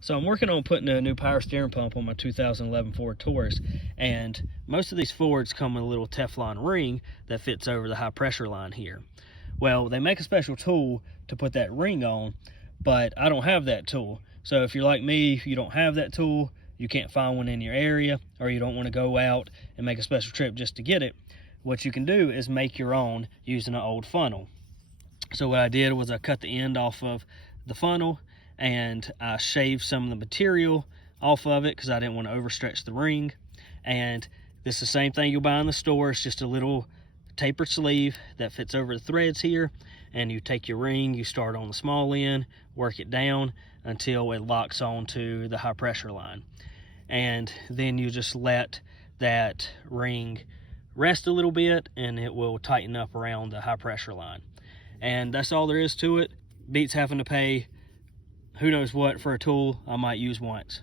So I'm working on putting a new power steering pump on my 2011 Ford Taurus, and most of these Fords come with a little Teflon ring that fits over the high pressure line here. Well, they make a special tool to put that ring on, but I don't have that tool. So if you're like me, if you don't have that tool, you can't find one in your area, or you don't want to go out and make a special trip just to get it, what you can do is make your own using an old funnel. So what I did was I cut the end off of the funnel and I shaved some of the material off of it because I didn't want to overstretch the ring. And this is the same thing you'll buy in the store. It's just a little tapered sleeve that fits over the threads here, and you take your ring, you start on the small end, work it down until it locks onto the high pressure line, and then you just let that ring rest a little bit and it will tighten up around the high pressure line. And that's all there is to it. Beats having to pay who knows what for a tool I might use once.